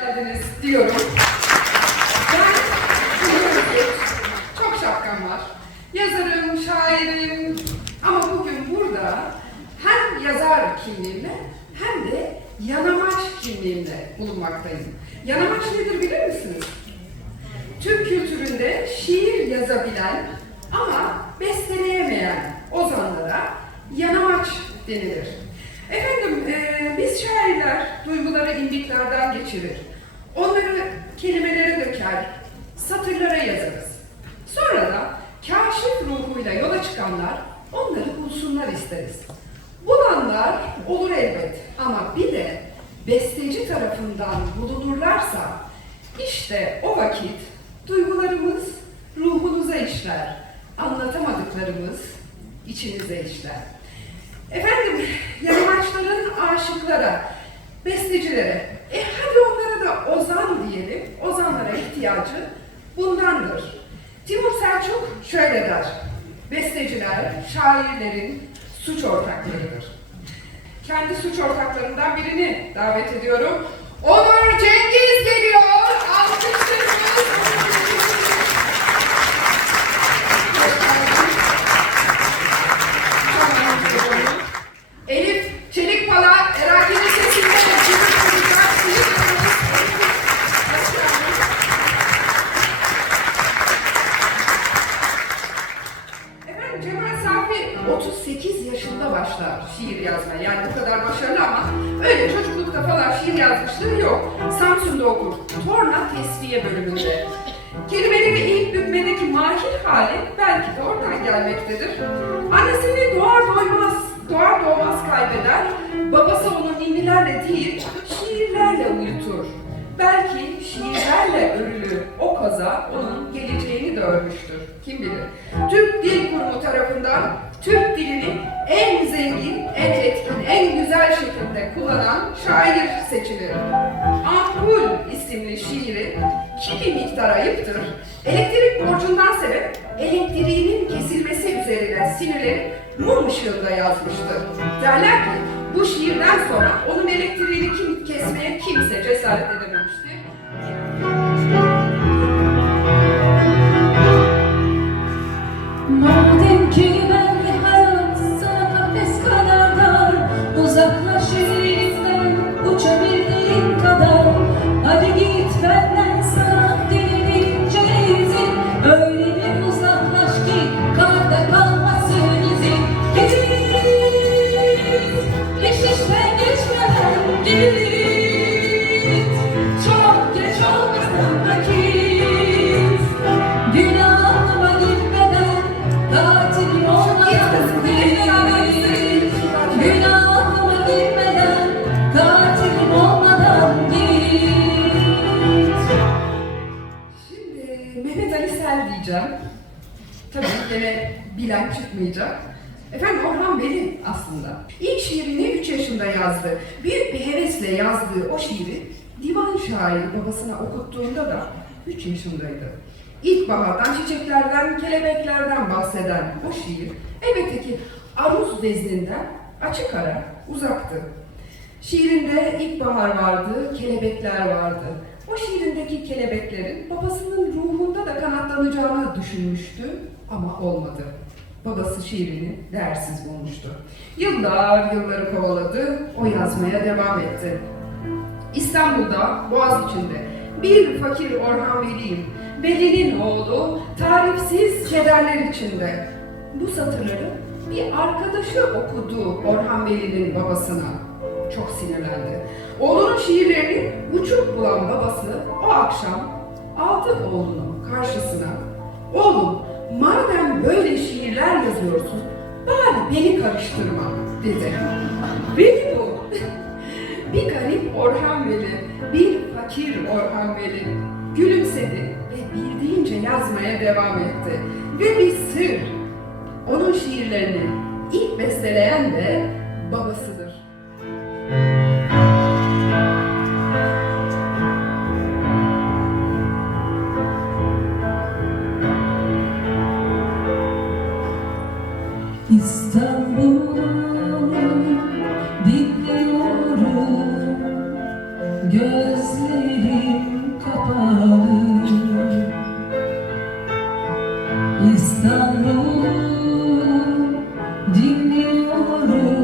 geldiniz diyorum. Ben çok şapkam var. Yazarım, şairim ama bugün burada hem yazar kimliğimle hem de yanamaç kimliğimle bulunmaktayım. Yanamaç nedir bilir misiniz? Türk kültüründe şiir yazabilen ama besteleyemeyen ozanlara yanamaç denilir. Efendim, e, biz şairler duyguları imbiklerden geçirir. Onları kelimelere döker, satırlara yazarız. Sonra da kaşif ruhuyla yola çıkanlar onları bulsunlar isteriz. Bulanlar olur elbet ama bir de besteci tarafından bulunurlarsa işte o vakit duygularımız ruhunuza işler, anlatamadıklarımız içinize işler. Efendim, yamaçların aşıklara, bestecilere, e ozan diyelim, ozanlara ihtiyacı bundandır. Timur Selçuk şöyle der, besteciler, şairlerin suç ortaklarıdır. Kendi suç ortaklarından birini davet ediyorum. Onur Cengiz geliyor. Şiir yazmışlığı yok. Samsun'da okur. Torna Tesviye bölümünde. Kelimeleri ilk bükmedeki mahir hali belki de oradan gelmektedir. Annesini doğar doymaz, doğar doğmaz kaybeder. Babası onu ninnilerle değil, şiirlerle uyutur. Belki şiirlerle örülü o kaza onun geleceğini de örmüştür. Kim bilir. Türk Dil Kurumu tarafından Türk dilini en zengin, en etkin, en güzel şekilde kullanan şair seçilir. Ampul isimli şiiri kimi miktar ayıptır. Elektrik borcundan sebep elektriğinin kesilmesi üzerine sinirlenip mum ışığında yazmıştır. Derler ki bu şiirden sonra onun elektriğini kim kesmeye kimse cesaret edememiştir. Diyeceğim. Tabii gene bilen çıkmayacak. Efendim Orhan Veli aslında. İlk şiirini 3 yaşında yazdı. Büyük bir hevesle yazdığı o şiiri divan şairi babasına okuttuğunda da 3 yaşındaydı. İlkbahardan, çiçeklerden, kelebeklerden bahseden o şiir elbette ki aruz vezninden açık ara uzaktı. Şiirinde ilkbahar vardı, kelebekler vardı. O şiirindeki kelebeklerin babasının ruhunda da kanatlanacağını düşünmüştü ama olmadı. Babası şiirini değersiz bulmuştu. Yıllar yılları kovaladı, o yazmaya devam etti. İstanbul'da, Boğaziçi'nde bir fakir Orhan Veli'yim. Veli'nin oğlu tarifsiz kederler içinde. Bu satırları bir arkadaşı okudu Orhan Veli'nin babasına. Çok sinirlendi. Oğlunun şiirlerini uçuk bulan babası o akşam aldı oğlunun karşısına. Oğlum madem böyle şiirler yazıyorsun bari beni karıştırma dedi. Veli bu. Bir garip Orhan Veli, bir fakir Orhan Veli gülümsedi ve bildiğince yazmaya devam etti. Ve bir sır, onun şiirlerini ilk besteleyen de babasıdır. İstanbul'u dinliyorum. Gözlerim kapalı. İstanbul'u dinliyorum.